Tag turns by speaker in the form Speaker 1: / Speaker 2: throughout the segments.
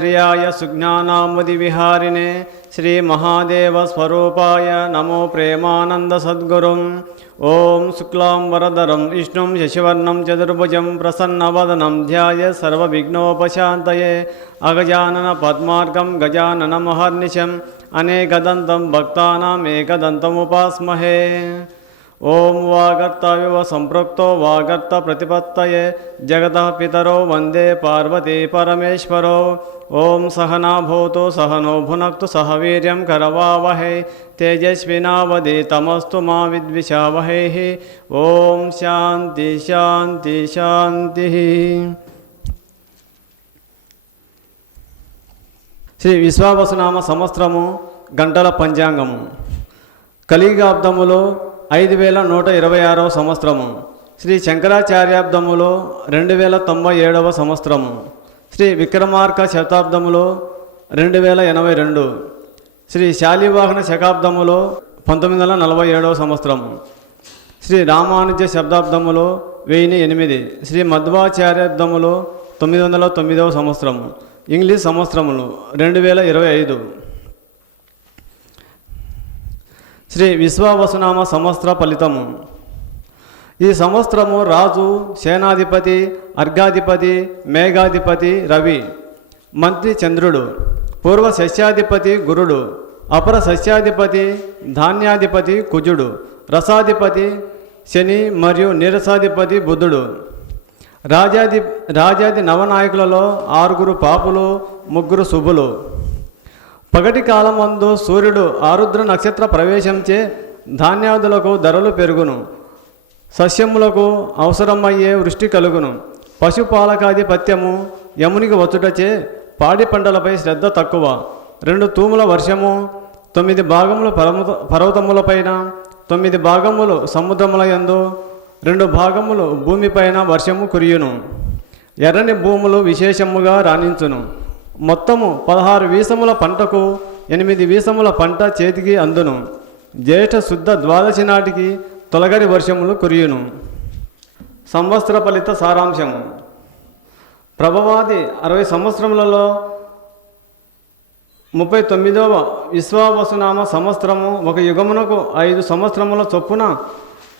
Speaker 1: బ్రహ్మచర్యాయ సుజ్ఞానామదివిహారిణే శ్రీమహాదేవస్వరూపాయ నమో ప్రేమానంద సద్గురుం. ఓం శుక్లాం వరదరం విష్ణుం శశివర్ణం చతుర్భుజం ప్రసన్నవదనం ధ్యాయ సర్వవిఘ్నోపశాంతయే. అగజానన పద్మార్గం గజానన మహర్నిశం. అనేకదంతం భక్తానాం ఏకదంతముపాస్మహే. ఓం వాగర్తవివ సంపృక్తో వాగర్త ప్రతిపత్తయే జగత పితరో వందే పార్వతీ పరమేశ్వరో. ఓం సహనాభూతు సహనో భునక్తు సహ వీర్యం కరవావహై తేజస్వినావధీతమస్తు మా విద్విషావహై. ఓం శాంతి శాంతి శాంతి. శ్రీ విశ్వావసునామ సంవత్సరము గంటల పంచాంగము. కలిగాబ్దములో ఐదు వేల నూట ఇరవై ఆరవ సంవత్సరము శ్రీ శంకరాచార్యాబ్దములో రెండు వేల తొంభై ఏడవ సంవత్సరము శ్రీ విక్రమార్క శతాబ్దములో రెండు వేల ఎనభై రెండు. శ్రీ శాలివాహన శకాబ్దములో పంతొమ్మిది వందల నలభై ఏడవ సంవత్సరము శ్రీ రామానుజ శబ్దాబ్దములో వెయ్యి ఎనిమిది. శ్రీ మధ్వాచార్యాబ్దములో తొమ్మిది వందల తొమ్మిదవ సంవత్సరము ఇంగ్లీష్ సంవత్సరములు రెండు వేల ఇరవై ఐదు. శ్రీ విశ్వావసునామ సంవత్సర ఫలితము ఈ సంవత్సరము రాజు సేనాధిపతి అర్ఘాధిపతి మేఘాధిపతి రవి మంత్రి చంద్రుడు పూర్వ సస్యాధిపతి గురుడు అపర సస్యాధిపతి ధాన్యాధిపతి కుజుడు రసాధిపతి శని మరియు నీరసాధిపతి బుధుడు. రాజాది రాజాది నవనాయకులలో ఆరుగురు పాపులు ముగ్గురు శుభులు. పగటి కాలమందు సూర్యుడు ఆరుద్ర నక్షత్ర ప్రవేశంచే ధాన్యాదులకు ధరలు పెరుగును. సస్యములకు అవసరమయ్యే వృష్టి కలుగును. పశుపాలకాధిపత్యము యమునికి వచ్చుటచే పాడి పంటలపై శ్రద్ధ తక్కువ. రెండు తూముల వర్షము తొమ్మిది భాగములు పర్వత పర్వతములపైన తొమ్మిది భాగములు సముద్రముల యందు రెండు భాగములు భూమిపైన వర్షము కురియును. ఎర్రని భూములు విశేషముగా రాణించును. మొత్తము పదహారు వీసముల పంటకు ఎనిమిది వీసముల పంట చేతికి అందును. జ్యేష్ఠ శుద్ధ ద్వాదశి నాటికి తొలగరి వర్షములు కురియును. సంవత్సర ఫలిత సారాంశము. ప్రభవాది అరవై సంవత్సరములలో ముప్పై తొమ్మిదవ విశ్వావసునామ సంవత్సరము ఒక యుగమునకు ఐదు సంవత్సరముల చొప్పున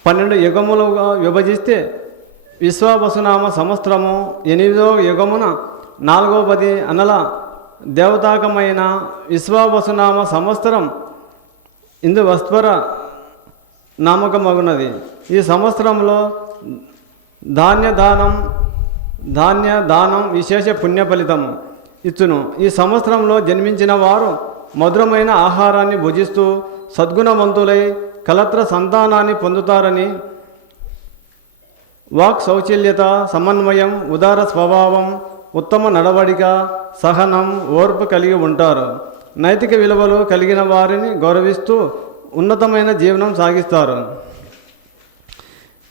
Speaker 1: పన్నెండు యుగములుగా విభజిస్తే విశ్వావసునామ సంవత్సరము ఎనిమిదవ యుగమున నాలుగవ పది అనల దేవతాకమైన విశ్వావసునామ సంవత్సరం ఇందు వస్త్వర నామకమగునది. ఈ సంవత్సరంలో ధాన్యదానం ధాన్య దానం విశేష పుణ్య ఫలితము ఇచ్చును. ఈ సంవత్సరంలో జన్మించిన వారు మధురమైన ఆహారాన్ని భుజిస్తూ సద్గుణవంతులై కలత్ర సంతానాన్ని పొందుతారని వాక్ శౌచల్యత సమన్వయం ఉదార స్వభావం ఉత్తమ నడవడిక సహనం ఓర్పు కలిగి ఉంటారు. నైతిక విలువలు కలిగిన వారిని గౌరవిస్తూ ఉన్నతమైన జీవనం సాగిస్తారు.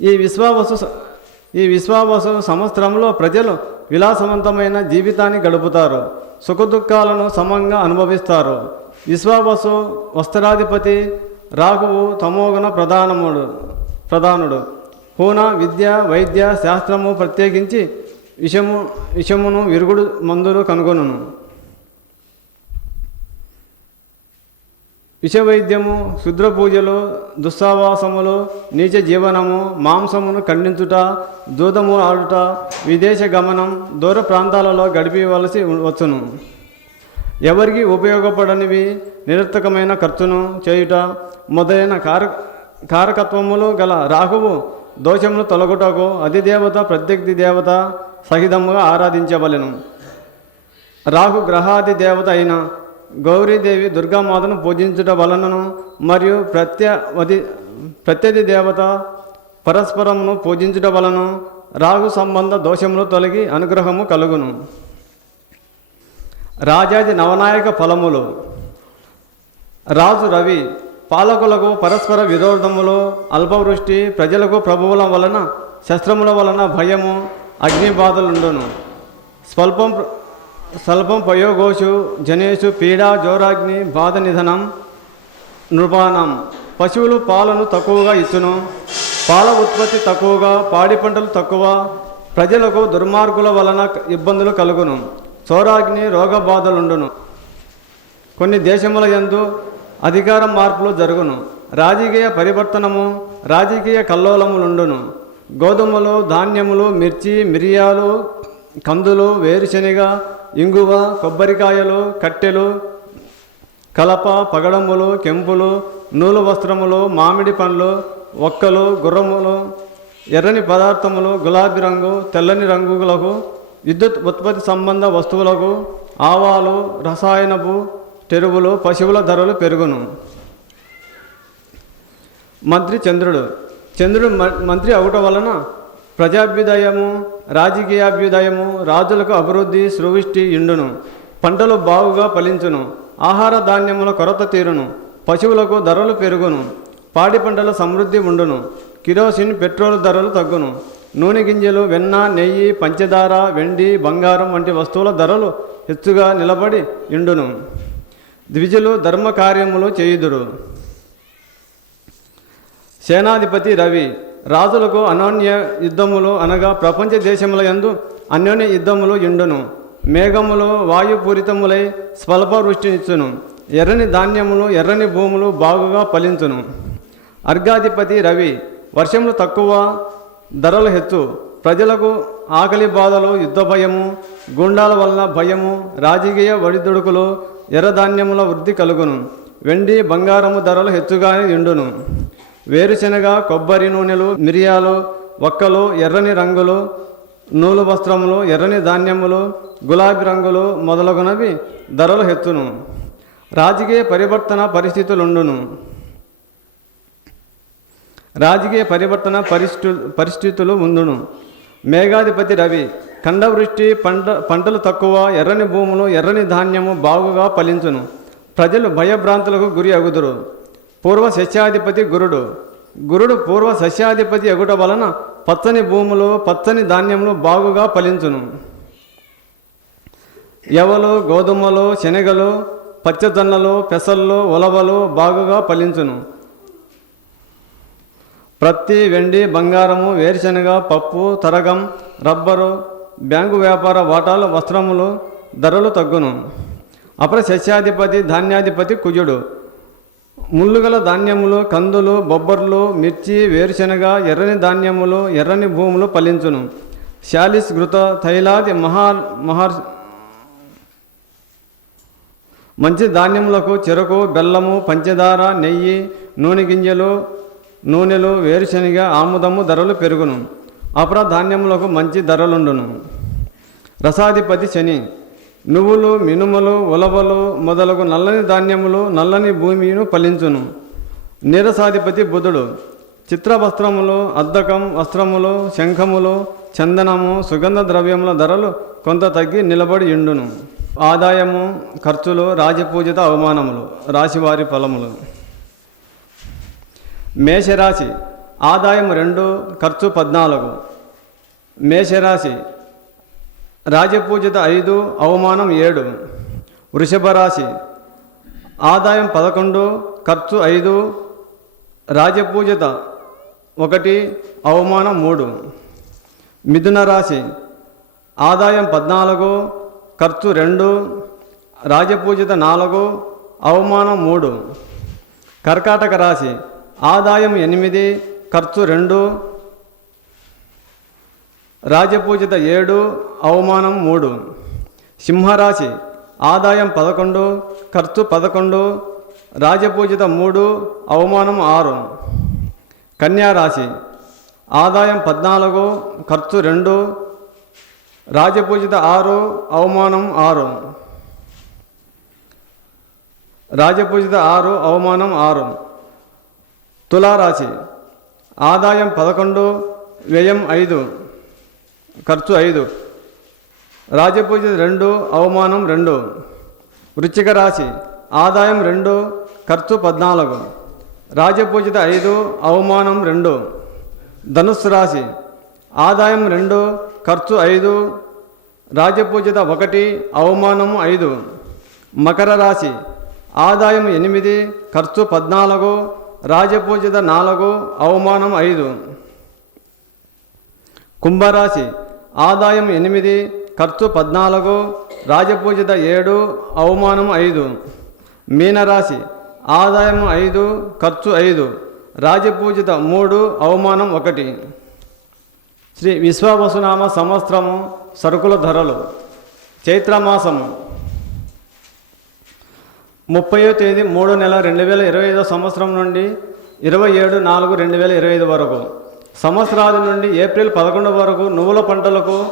Speaker 1: ఈ విశ్వావసు ఈ విశ్వావసు సంవత్సరంలో ప్రజలు విలాసవంతమైన జీవితాన్ని గడుపుతారు. సుఖదుఖాలను సమంగా అనుభవిస్తారు. విశ్వావసు వస్త్రాధిపతి రాఘువు తమోగుణ ప్రధానముడు ప్రధానుడు. హూన విద్య వైద్య శాస్త్రము ప్రత్యేకించి విషము విషమును విరుగుడు మందులు కనుగొనును. విషవైద్యము శుద్ర పూజలు దుస్సావాసములు నీచ జీవనము మాంసమును ఖండించుట దూదము ఆడుట విదేశ గమనం దూర ప్రాంతాలలో గడిపివలసి వచ్చును. ఎవరికి ఉపయోగపడనివి నిరర్థకమైన ఖర్చును చేయుట మొదలైన కార కారకత్వములు గల రాహువు దోషములు తొలగుటకు అధిదేవత ప్రత్యక్తి దేవత సహితముగా ఆరాధించవలెను. రాహు గ్రహాది దేవత అయిన గౌరీదేవి దుర్గామాతను పూజించుట వలనను మరియు ప్రత్యవధి ప్రత్యధి దేవత పరస్పరమును పూజించుట వలన రాగు సంబంధ దోషములు తొలగి అనుగ్రహము కలుగును. రాజాది నవనాయక ఫలములు. రాజు రవి పాలకులకు పరస్పర విరోధములు అల్పవృష్టి ప్రజలకు ప్రభువుల వలన శస్త్రముల వలన భయము అగ్నిబాధలుండును. స్వల్పం స్వల్పం పయోఘోషు జనేషు పీడా జోరాగ్ని బాధ నిధనం నృపానం. పశువులు పాలను తక్కువగా ఇచ్చును. పాల ఉత్పత్తి తక్కువగా పాడి పంటలు తక్కువ. ప్రజలకు దుర్మార్గుల వలన ఇబ్బందులు కలుగును. సౌరాగ్ని రోగబాధలుండును. కొన్ని దేశముల యందు అధికార మార్పులు జరుగును. రాజకీయ పరివర్తనము రాజకీయ కల్లోలములుండును. గోధుమలు ధాన్యములు మిర్చి మిరియాలు కందులు వేరుశెనగ ఇంగువ కొబ్బరికాయలు కట్టెలు కలప పగడములు కెంపులు నూలు వస్త్రములు మామిడి పండ్లు ఒక్కలు గుర్రములు ఎర్రని పదార్థములు గులాబీ రంగు తెల్లని రంగులకు విద్యుత్ ఉత్పత్తి సంబంధ వస్తువులకు ఆవాలు రసాయనపు తెరువులు పశువుల ధరలు పెరుగును. మంత్రి చంద్రుడు చంద్రుడు మంత్రి అవటం వలన ప్రజాభ్యుదయము రాజకీయాభ్యుదయము రాజులకు అభివృద్ధి సృష్టి ఇండును పంటలు బావుగా ఫలించును. ఆహార ధాన్యముల కొరత తీరును. పశువులకు ధరలు పెరుగును. పాడి పంటల సమృద్ధి ఉండును. కిరోసిన్ పెట్రోల్ ధరలు తగ్గును. నూనె గింజలు వెన్న నెయ్యి పంచదార వెండి బంగారం వంటి వస్తువుల ధరలు హెచ్చుగా నిలబడి ఇండును ద్విజులు ధర్మ కార్యములు చేయుదురు. సేనాధిపతి రవి రాజులకు అనోన్య యుద్ధములు అనగా ప్రపంచ దేశముల యందు అన్యోన్య యుద్ధములు ఎండును మేఘములు వాయుపూరితములై స్వల్ప వృష్టినిచ్చును. ఎర్రని ధాన్యములు ఎర్రని భూములు బాగుగా ఫలించును. అర్ఘాధిపతి రవి వర్షములు తక్కువ ధరలు హెచ్చు. ప్రజలకు ఆకలి బాధలు యుద్ధ భయము గుండాల వలన భయము రాజకీయ వడిదుడుకులు ఎర్రధాన్యముల వృద్ధి కలుగును. వెండి బంగారము ధరలు హెచ్చుగా ఎండును వేరుశెనగ కొబ్బరి నూనెలు మిరియాలు ఒక్కలు ఎర్రని రంగులు నూలు వస్త్రములు ఎర్రని ధాన్యములు గులాబీ రంగులు మొదలగునవి ధరలు హెచ్చును రాజకీయ పరివర్తన పరిస్థితులుండును. రాజకీయ పరివర్తన పరిస్థితు పరిస్థితులు ఉండును. మేఘాధిపతి రవి ఖండవృష్టి పంట పంటలు తక్కువ ఎర్రని భూములు ఎర్రని ధాన్యము బాగుగా ఫలించును. ప్రజలు భయభ్రాంతులకు గురి అగుదురు. పూర్వ సస్యాధిపతి గురుడు. గురుడు పూర్వ సస్యాధిపతి ఎగుట వలన పచ్చని భూములు పచ్చని ధాన్యములు బాగుగా ఫలించును. ఎవలు గోధుమలు శనగలు పచ్చజొన్నలు పెసళ్ళు ఉలవలు బాగుగా ఫలించును. ప్రత్తి వెండి బంగారము వేరుశనగ పప్పు తరగం రబ్బరు బ్యాంకు వ్యాపార వాటాలు వస్త్రములు ధరలు తగ్గును. అపర సస్యాధిపతి ధాన్యాధిపతి కుజుడు. ముళ్ళుగల ధాన్యములు కందులు బొబ్బర్లు మిర్చి వేరుశెనగ ఎర్రని ధాన్యములు ఎర్రని భూములు ఫలించును. శాలిస్ ఘృత తైలాది మహా మహర్ మంచి ధాన్యములకు చెరకు బెల్లము పంచదార నెయ్యి నూనె గింజలు నూనెలు వేరుశెనగ ఆముదము ధరలు పెరుగును. అపర ధాన్యములకు మంచి ధరలుండును. రసాధిపతి శని. నువ్వులు మినుములు ఉలవలు మొదలగు నల్లని ధాన్యములు నల్లని భూమిను ఫలించును. నీరసాధిపతి బుధుడు. చిత్ర వస్త్రములు అద్దకం వస్త్రములు శంఖములు చందనము సుగంధ ద్రవ్యముల ధరలు కొంత తగ్గి నిలబడి ఉండును ఆదాయము ఖర్చులు రాజపూజిత అవమానములు రాశివారి ఫలములు. మేషరాశి. ఆదాయం రెండు ఖర్చు పద్నాలుగు. మేషరాశి. రాజపూజిత ఐదు అవమానం ఏడు. వృషభ రాశి ఆదాయం పదకొండు ఖర్చు ఐదు. రాజపూజిత ఒకటి అవమానం మూడు. మిథున రాశి. ఆదాయం పద్నాలుగు ఖర్చు రెండు. రాజపూజిత నాలుగు అవమానం మూడు. కర్కాటక రాశి. ఆదాయం ఎనిమిది ఖర్చు రెండు. రాజపూజిత ఏడు అవమానం మూడు. సింహరాశి ఆదాయం పదకొండు ఖర్చు పదకొండు రాజపూజిత మూడు అవమానం ఆరు. కన్యారాశి ఆదాయం పద్నాలుగు ఖర్చు రెండు రాజపూజిత ఆరు అవమానం ఆరు. రాజపూజిత ఆరు అవమానం ఆరు. తులారాశి ఆదాయం పదకొండు వ్యయం ఐదు. ఖర్చు ఐదు. రాజపూజిత రెండు అవమానం రెండు. వృచ్చిక రాశి ఆదాయం రెండు ఖర్చు పద్నాలుగు. రాజపూజిత ఐదు అవమానం రెండు. ధనుస్సు రాశి ఆదాయం రెండు ఖర్చు ఐదు. రాజపూజిత ఒకటి అవమానం ఐదు. మకర రాశి ఆదాయం ఎనిమిది ఖర్చు పద్నాలుగు. రాజపూజిత నాలుగు అవమానం ఐదు. కుంభరాశి ఆదాయం ఎనిమిది ఖర్చు పద్నాలుగు రాజపూజిత ఏడు అవమానం ఐదు. మీనరాశి ఆదాయం ఐదు ఖర్చు ఐదు రాజపూజిత మూడు అవమానం ఒకటి. శ్రీ విశ్వావసునామ సంవత్సరము సరుకుల ధరలు. చైత్రమాసము ముప్పయో తేదీ మూడో నెల రెండు వేల ఇరవై ఐదో సంవత్సరం నుండి ఇరవై ఏడు నాలుగు రెండు వేల ఇరవై ఐదు వరకు. సంవత్సరాది నుండి ఏప్రిల్ పదకొండు వరకు నువ్వుల పంటలకు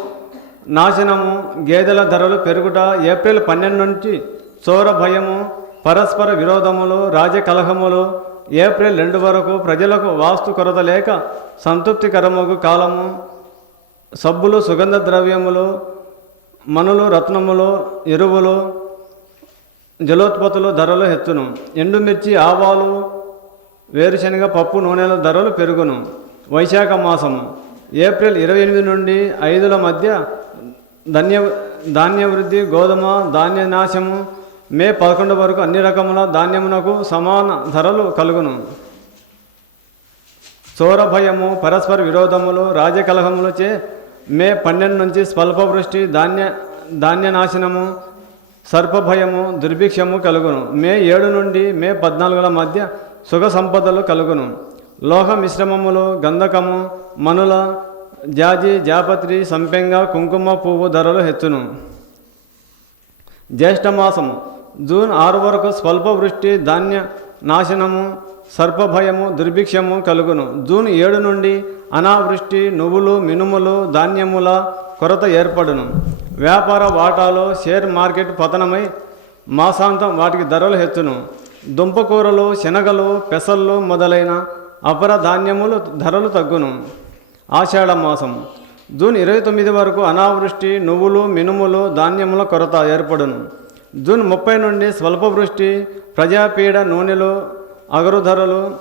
Speaker 1: నాశనము గేదెల ధరలు పెరుగుట ఏప్రిల్ పన్నెండు నుంచి చోర భయము పరస్పర విరోధములు రాజకలహములు ఏప్రిల్ రెండు వరకు ప్రజలకు వాస్తు కొరత లేక సంతృప్తికరముగు కాలము. సబ్బులు సుగంధ ద్రవ్యములు మనులు రత్నములు ఎరువులు జలోత్పత్తులు ధరలు హెచ్చును. ఎండుమిర్చి ఆవాలు వేరుశనగ పప్పు నూనెల ధరలు పెరుగును. వైశాఖ మాసము ఏప్రిల్ ఇరవై ఎనిమిది నుండి ఐదుల మధ్య ధాన్య ధాన్య వృద్ధి గోధుమ ధాన్య నాశము మే పదకొండు వరకు అన్ని రకముల ధాన్యమునకు సమాన ధరలు కలుగును. చోరభయము పరస్పర విరోధములు రాజకలహములచే మే పన్నెండు నుంచి స్వల్ప వృష్టి ధాన్య ధాన్య నాశనము సర్పభయము దుర్భిక్షము కలుగును. మే ఏడు నుండి మే పద్నాలుగుల మధ్య సుఖ సంపదలు కలుగును. లోహ మిశ్రమములు గంధకము మనుల జాజి జాపత్రి సంపెంగ కుంకుమ పువ్వు ధరలు హెచ్చును. జ్యేష్ఠమాసము. జూన్ ఆరు వరకు స్వల్పవృష్టి ధాన్య నాశనము సర్పభయము దుర్భిక్షము కలుగును. జూన్ ఏడు నుండి అనావృష్టి నువ్వులు మినుములు ధాన్యముల కొరత ఏర్పడును. వ్యాపార వాటాలో షేర్ మార్కెట్ పతనమై మాసాంతం వాటికి ధరలు హెచ్చును. దుంపకూరలు శనగలు పెసళ్ళు మొదలైన అపర ధాన్యములు ధరలు తగ్గును. ఆషాఢ మాసం. జూన్ ఇరవై తొమ్మిది వరకు అనావృష్టి నువ్వులు మినుములు ధాన్యముల కొరత ఏర్పడును. జూన్ ముప్పై నుండి స్వల్పవృష్టి ప్రజాపీడ నూనెలు అగరు ధరలు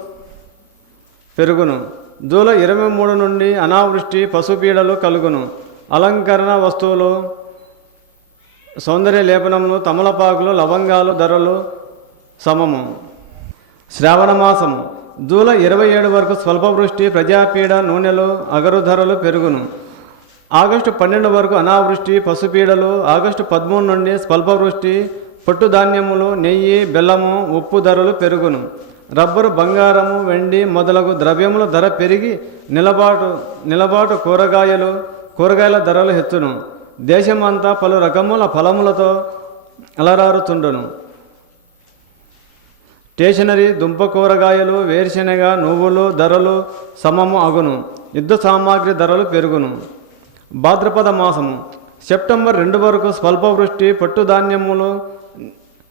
Speaker 1: పెరుగును. జూలై ఇరవై మూడు నుండి అనావృష్టి పశుపీడలు కలుగును. అలంకరణ వస్తువులు సౌందర్య లేపనములు తమలపాకులు లవంగాలు ధరలు సమము. శ్రావణ మాసము. జూలై ఇరవై ఏడు వరకు స్వల్పవృష్టి ప్రజాపీడ నూనెలు అగరు ధరలు పెరుగును. ఆగస్టు పన్నెండు వరకు అనావృష్టి పసుపీడలు ఆగస్టు పదమూడు నుండి స్వల్పవృష్టి పట్టుధాన్యములు నెయ్యి బెల్లము ఉప్పు ధరలు పెరుగును. రబ్బరు బంగారము వెండి మొదలగు ద్రవ్యముల ధర పెరిగి నిలబాటు నిలబాటు కూరగాయలు కూరగాయల ధరలు హెచ్చును. దేశమంతా పలు రకముల ఫలములతో అలరారుతుండును. స్టేషనరీ దుంప కూరగాయలు వేరుశెనగ నువ్వులు ధరలు సమము అగును. యుద్ధ సామాగ్రి ధరలు పెరుగును. భాద్రపద మాసము. సెప్టెంబర్ రెండు వరకు స్వల్ప వృష్టి పట్టు ధాన్యములు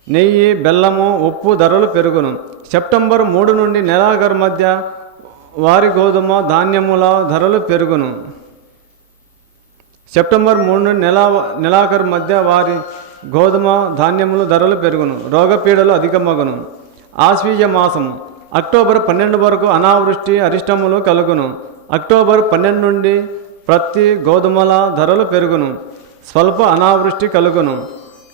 Speaker 1: నెయ్యి బెల్లము ఉప్పు ధరలు పెరుగును. సెప్టెంబర్ మూడు నుండి నెలాఖరు మధ్య వారి గోధుమ ధాన్యముల ధరలు పెరుగును. సెప్టెంబర్ మూడు నుండి నెల నెలాఖరు మధ్య వారి గోధుమ ధాన్యములు ధరలు పెరుగును. రోగపీడలు అధికమగును. ఆశ్వీజ మాసం. అక్టోబర్ పన్నెండు వరకు అనావృష్టి అరిష్టములు కలుగును. అక్టోబర్ పన్నెండు నుండి ప్రతి గోధుమల ధరలు పెరుగును. స్వల్ప అనావృష్టి కలుగును.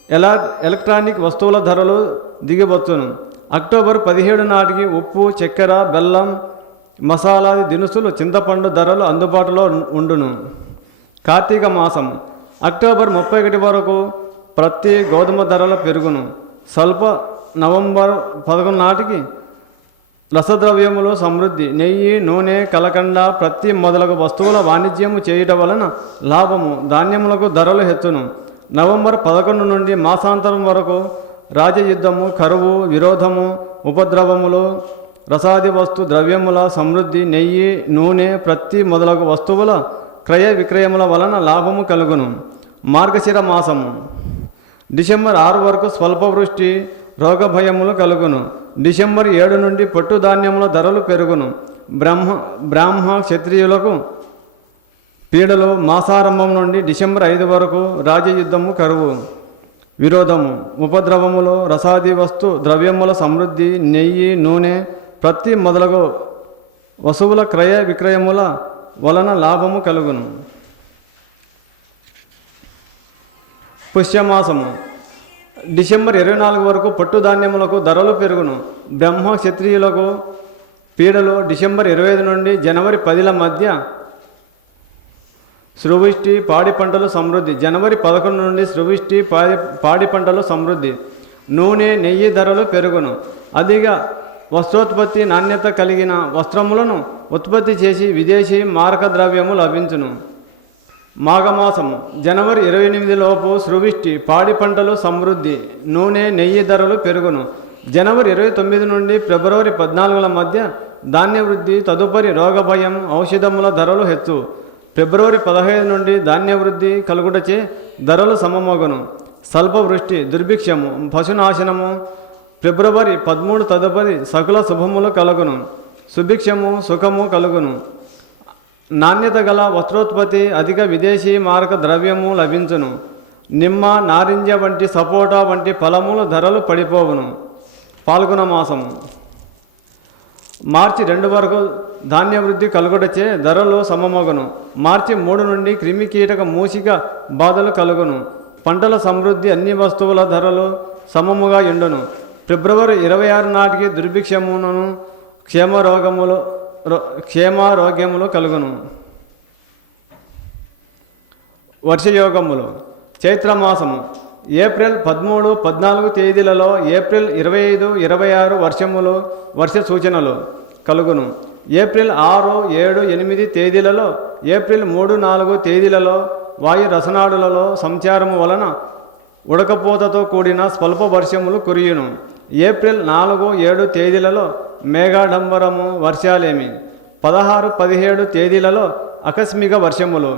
Speaker 1: ఎలా ఎలక్ట్రానిక్ వస్తువుల ధరలు దిగివచ్చును. అక్టోబర్ పదిహేడు నాటికి ఉప్పు చక్కెర బెల్లం మసాలా దినుసులు చింతపండు ధరలు అందుబాటులో ఉండును. కార్తీక మాసం. అక్టోబర్ ముప్పై ఒకటి వరకు ప్రతి గోధుమ ధరల పెరుగును. స్వల్ప నవంబర్ పదకొండు నాటికి రసద్రవ్యములు సమృద్ధి నెయ్యి నూనె కలకండ ప్రతి మొదలగు వస్తువుల వాణిజ్యము చేయుట వలన లాభము ధాన్యములకు ధరలు హెచ్చును. నవంబర్ పదకొండు నుండి మాసాంతరం వరకు రాజయుద్ధము కరువు విరోధము ఉపద్రవములు రసాది వస్తు ద్రవ్యముల సమృద్ధి నెయ్యి నూనె ప్రతి మొదలగు వస్తువుల క్రయ విక్రయముల వలన లాభము కలుగును. మార్గశిర మాసము. డిసెంబర్ ఆరు వరకు స్వల్ప వృష్టి రోగభయములు కలుగును. డిసెంబర్ ఏడు నుండి పొట్టు ధాన్యముల ధరలు పెరుగును. బ్రహ్మ బ్రాహ్మ క్షత్రియులకు పీడలు మాసారంభం నుండి డిసెంబర్ ఐదు వరకు రాజయుద్ధము కరువు. విరోధము. ఉపద్రవములు రసాది వస్తు ద్రవ్యముల సమృద్ధి నెయ్యి నూనె ప్రతి మొదలగు వస్తువుల క్రయ విక్రయముల వలన లాభము కలుగును. పుష్యమాసము. డిసెంబర్ ఇరవై నాలుగు వరకు పట్టు ధాన్యములకు ధరలు పెరుగును. బ్రహ్మ క్షత్రియులకు పీడలు డిసెంబర్ ఇరవై ఐదు నుండి జనవరి పదిల మధ్య సృవిష్టి పాడి పంటలు సమృద్ధి. జనవరి పదకొండు నుండి సృవిష్టి పాడి పాడి పంటలు సమృద్ధి. నూనె నెయ్యి ధరలు పెరుగును. అదిగా వస్త్రోత్పత్తి నాణ్యత కలిగిన వస్త్రములను ఉత్పత్తి చేసి విదేశీ మారక ద్రవ్యము లభించును. మాఘమాసము. జనవరి ఇరవై ఎనిమిది లోపు సృవిష్టి పాడి పంటలు సమృద్ధి నూనె నెయ్యి ధరలు పెరుగును. జనవరి ఇరవై తొమ్మిది నుండి ఫిబ్రవరి పద్నాలుగుల మధ్య ధాన్య వృద్ధి తదుపరి రోగ భయం ఔషధముల ధరలు హెచ్చు. ఫిబ్రవరి పదహైదు నుండి ధాన్య వృద్ధి కలుగుటచే ధరలు సమమగును. స్వల్ప వృష్టి దుర్భిక్షము పశునాశనము. ఫిబ్రవరి పదమూడు తదుపరి సకుల శుభములు కలుగును. సుభిక్షము సుఖము కలుగును. నాణ్యత గల వస్త్రోత్పత్తి అధిక విదేశీ మారక ద్రవ్యము లభించును. నిమ్మ నారింజ వంటి సపోటా వంటి ఫలముల ధరలు పడిపోవును. పాల్గొన మాసము. మార్చి రెండు వరకు ధాన్యవృద్ధి కలుగుటచే ధరలు సమమగును. మార్చి మూడు నుండి క్రిమి కీటక మూసిక బాధలు కలుగును. పంటల సమృద్ధి అన్ని వస్తువుల ధరలు సమముగా ఎండును ఫిబ్రవరి ఇరవై ఆరు నాటికి దుర్భిక్షమును క్షేమ రోగములు క్షేమారోగ్యములు కలుగును. వర్షయోగములు. చైత్రమాసము. ఏప్రిల్ పదమూడు పద్నాలుగు తేదీలలో ఏప్రిల్ ఇరవై ఐదు ఇరవై ఆరు వర్షములు వర్ష సూచనలు కలుగును. ఏప్రిల్ ఆరు ఏడు ఎనిమిది తేదీలలో ఏప్రిల్ మూడు నాలుగు తేదీలలో వాయు రసనాడులలో సంచారము వలన ఉడకపోతతో కూడిన స్వల్ప వర్షములు కురియును. ఏప్రిల్ నాలుగు ఏడు తేదీలలో మేఘాడంబరము వర్షాలేమి. పదహారు పదిహేడు తేదీలలో ఆకస్మిక వర్షములు.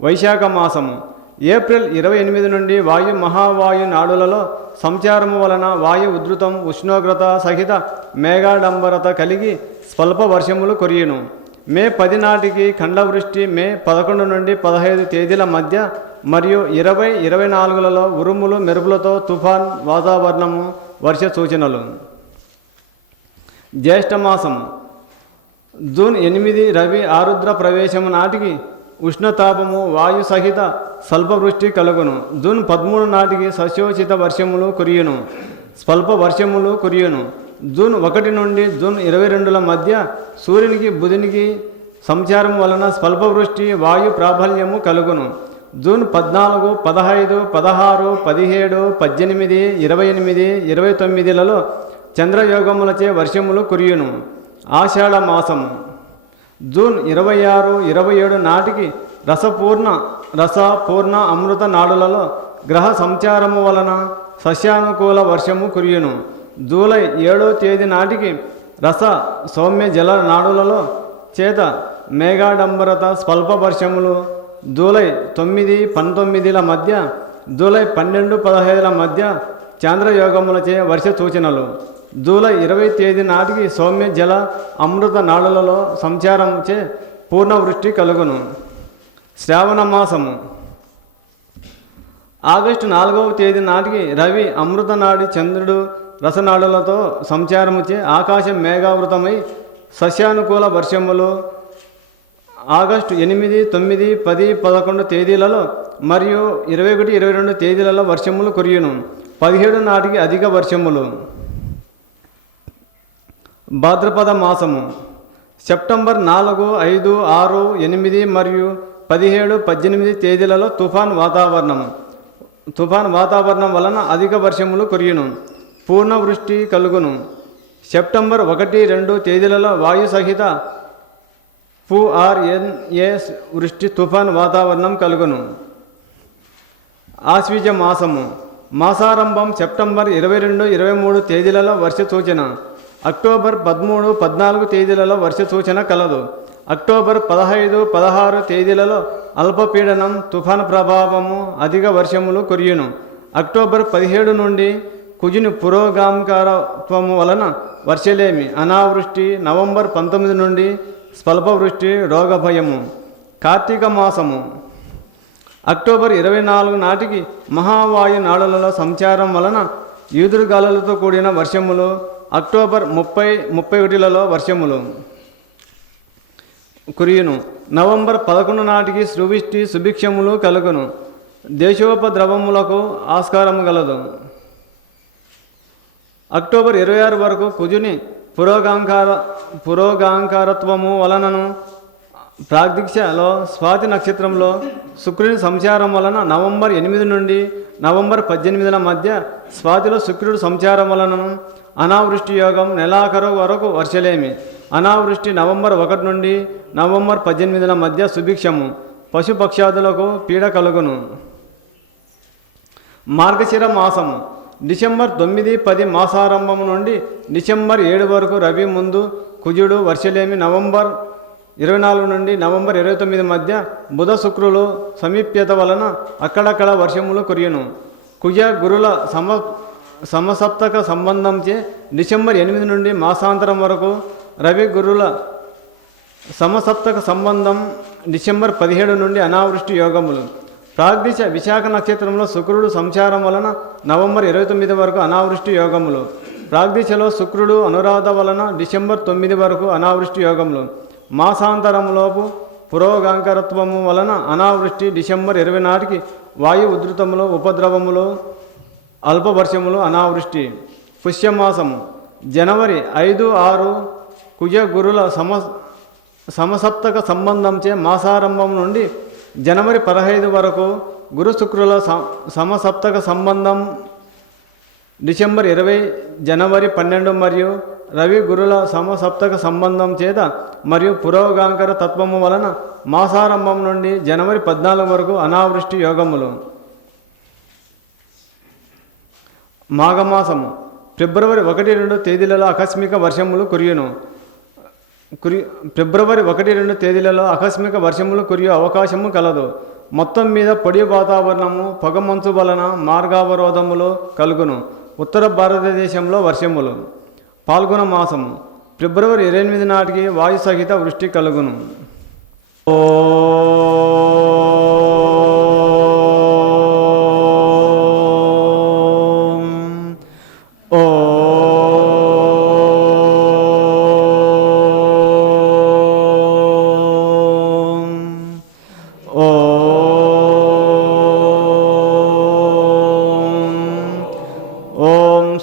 Speaker 1: వైశాఖ మాసము. ఏప్రిల్ ఇరవై ఎనిమిది నుండి వాయు మహావాయు నాడులలో సంచారము వలన వాయు ఉధృతం ఉష్ణోగ్రత సహిత మేఘాడంబరత కలిగి స్వల్ప వర్షములు కురియును. మే పది నాటికి ఖండవృష్టి మే పదకొండు నుండి పదహైదు తేదీల మధ్య మరియు ఇరవై ఇరవై నాలుగులలో ఉరుములు మెరుపులతో తుఫాన్ వాతావరణము వర్ష సూచనలు. జ్యేష్ఠమాసం జూన్ ఎనిమిది రవి ఆరుద్ర ప్రవేశము నాటికి ఉష్ణతాపము వాయు సహిత స్వల్పవృష్టి కలుగును. జూన్ పదమూడు నాటికి సస్యోచిత వర్షములు కురియును. స్వల్ప వర్షములు కురియును. జూన్ ఒకటి నుండి జూన్ ఇరవై రెండుల మధ్య సూర్యునికి బుధునికి సంచారం వలన స్వల్పవృష్టి వాయు ప్రాబల్యము కలుగును. జూన్ పద్నాలుగు పదహైదు పదహారు పదిహేడు పద్దెనిమిది ఇరవై ఎనిమిది ఇరవై తొమ్మిదిలలో చంద్రయోగములచే వర్షములు కురియును. ఆషాఢ మాసము జూన్ ఇరవై ఆరు ఇరవై ఏడు నాటికి రసపూర్ణ రస పూర్ణ అమృత నాడులలో గ్రహ సంచారము వలన సస్యానుకూల వర్షము కురియును. జూలై ఏడో తేదీ నాటికి రస సౌమ్య జల నాడులలో చేత మేఘాడంబరత స్వల్ప వర్షములు జూలై తొమ్మిది పంతొమ్మిదిల మధ్య జూలై పన్నెండు పదహైదుల మధ్య చంద్రయోగములచే వర్ష సూచనలు. జూలై ఇరవై తేదీ నాటికి సౌమ్య జల అమృత నాడులలో సంచారముచే పూర్ణవృష్టి కలుగును. శ్రావణ మాసము. ఆగస్టు నాలుగవ తేదీ నాటికి రవి అమృత నాడి చంద్రుడు రసనాడులతో సంచారముచే ఆకాశం మేఘావృతమై సస్యానుకూల వర్షములు ఆగస్టు ఎనిమిది తొమ్మిది పది పదకొండు తేదీలలో మరియు ఇరవై ఒకటి ఇరవై రెండు తేదీలలో వర్షములు కురియును. పదిహేడు నాటికి అధిక వర్షములు. భాద్రపద మాసము. సెప్టెంబర్ నాలుగు ఐదు ఆరు ఎనిమిది మరియు పదిహేడు పద్దెనిమిది తేదీలలో తుఫాన్ వాతావరణం. తుఫాన్ వాతావరణం వలన అధిక వర్షములు కురియును. పూర్ణవృష్టి కలుగును. సెప్టెంబర్ ఒకటి రెండు తేదీలలో వాయు సహిత పుఆర్ఎన్ఎస్ వృష్టి తుఫాన్ వాతావరణం కలుగును. ఆశ్వీజ మాసము. మాసారంభం సెప్టెంబర్ ఇరవై రెండు ఇరవై మూడు తేదీలలో వర్ష సూచన. అక్టోబర్ పదమూడు పద్నాలుగు తేదీలలో వర్ష సూచన కలదు. అక్టోబర్ పదహైదు పదహారు తేదీలలో అల్పపీడనం తుఫాను ప్రభావము అధిక వర్షములు కురియును. అక్టోబర్ పదిహేడు నుండి కుజుని పురోగామకారత్వము వలన వర్షలేమి. అనావృష్టి నవంబర్ పంతొమ్మిది నుండి స్వల్పవృష్టి రోగభయము కార్తీక మాసము. అక్టోబర్ ఇరవై నాలుగు నాటికి మహావాయు నాడులలో సంచారం వలన ఈదురుగాలులతో కూడిన వర్షములు అక్టోబర్ ముప్పై ముప్పై ఒకటిలలో వర్షములు. కురియును. నవంబర్ పదకొండు నాటికి సృవిష్టి సుభిక్షములు కలుగును. దేశోపద్రవములకు ఆస్కారము గలదు. అక్టోబర్ ఇరవై ఆరు వరకు కుజుని పురోగాంకార పురోగాంకారత్వము వలనను ప్రాగ్దిక్షలో స్వాతి నక్షత్రంలో శుక్రుని సంచారం వలన నవంబర్ ఎనిమిది నుండి నవంబర్ పద్దెనిమిదిల మధ్య స్వాతిలో శుక్రుడు సంచారం వలన అనావృష్టి యోగం నెలాఖరు వరకు వర్షలేమి. అనావృష్టి నవంబర్ ఒకటి నుండి నవంబర్ పద్దెనిమిదిల మధ్య సుభిక్షము. పశుపక్షాదులకు పీడ కలుగును. మార్గశిర మాసము. డిసెంబర్ తొమ్మిది పది మాసారంభం నుండి డిసెంబర్ ఏడు వరకు రవి ముందు కుజుడు వర్షలేమి నవంబర్ ఇరవై నాలుగు నుండి నవంబర్ ఇరవై తొమ్మిది మధ్య బుధ శుక్రులు సమీప్యత వలన అక్కడక్కడ వర్షములు కురియును. కుజ గురుల సమ సమసప్తక సంబంధంచే డిసెంబర్ ఎనిమిది నుండి మాసాంతరం వరకు రవి గురుల సమసప్తక సంబంధం డిసెంబర్ పదిహేడు నుండి అనావృష్టి యోగములు. ప్రాగ్దిశ విశాఖ నక్షత్రంలో శుక్రుడు సంచారం వలన నవంబర్ ఇరవై తొమ్మిది వరకు అనావృష్టి యోగములు ప్రాగ్దిశలో శుక్రుడు అనురాధ వలన డిసెంబర్ తొమ్మిది వరకు అనావృష్టి యోగములు మాసాంతరంలోపు పురోగాంకరత్వము వలన అనావృష్టి డిసెంబర్ ఇరవై నాటికి వాయు ఉధృతములు ఉపద్రవములు అల్పవర్షములు అనావృష్టి. పుష్యమాసము జనవరి ఐదు ఆరు కుజ గురుల సమ సమసప్తక సంబంధంచే మాసారంభం నుండి జనవరి పదహైదు వరకు గురు శుక్రుల సమసప్తక సంబంధం డిసెంబర్ ఇరవై జనవరి పన్నెండు మరియు రవి గురుల సమసప్తక సంబంధం చేత మరియు పురోగాంకర తత్వము వలన మాసారంభం నుండి జనవరి పద్నాలుగు వరకు అనావృష్టి యోగములు. మాఘమాసము ఫిబ్రవరి ఒకటి రెండు తేదీలలో ఆకస్మిక వర్షములు కురియును. కురి ఫిబ్రవరి ఒకటి రెండు తేదీలలో ఆకస్మిక వర్షములు కురియే అవకాశము కలదు. మొత్తం మీద పొడి వాతావరణము పొగమంచు వలన మార్గావరోధములు కలుగును. ఉత్తర భారతదేశంలో వర్షములు. పాల్గొన మాసము. ఫిబ్రవరి ఇరవై ఎనిమిది నాటికి వాయు సహిత వృష్టి కలుగును. ఓ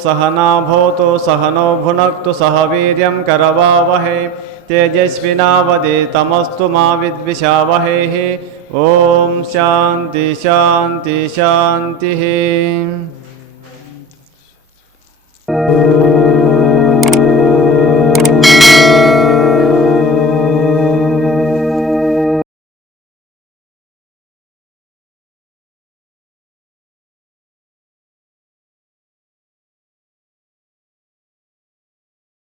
Speaker 1: ఓం సహనా భవతు సహనో భునక్తు సహ వీర్యం కరవావహై తేజస్వినావదేతమస్తు మా విద్విషావహై ఓం శాంతి శాంతి శాంతి